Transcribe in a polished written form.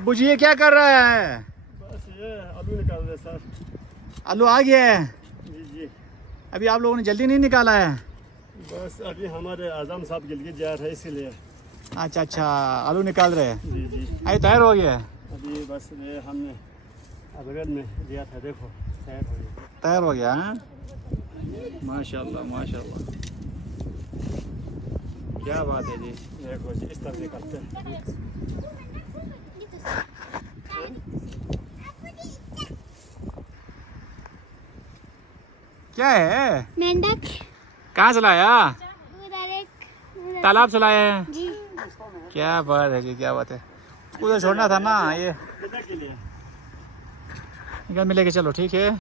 अब्बू जी ये क्या कर रहा है? बस ये आलू निकाल रहे सर। आलू आ गया है? जी जी। अभी आप लोगों ने जल्दी नहीं निकाला है? बस अभी हमारे आज़म साहब गिलगित जा रहे हैं इसीलिए। अच्छा अच्छा, आलू निकाल रहे हैं। जी जी। अरे तैयार हो गया है? अभी बस ये हमने अबगल में दिया था, देखो तैयार हो गया। तैयार हो गया हाँ? माशाल्लाह माशाल्लाह, क्या बात है जी। देखो जी इस तरह निकलते हैं। क्या है? मेंढक। कहाँ से लाया? उधर एक तालाब से लाया है? जी। क्या बात है जी, क्या बात है। उधर छोड़ना था ना, ये कितने के लिए? घर में लेके चलो, ठीक है।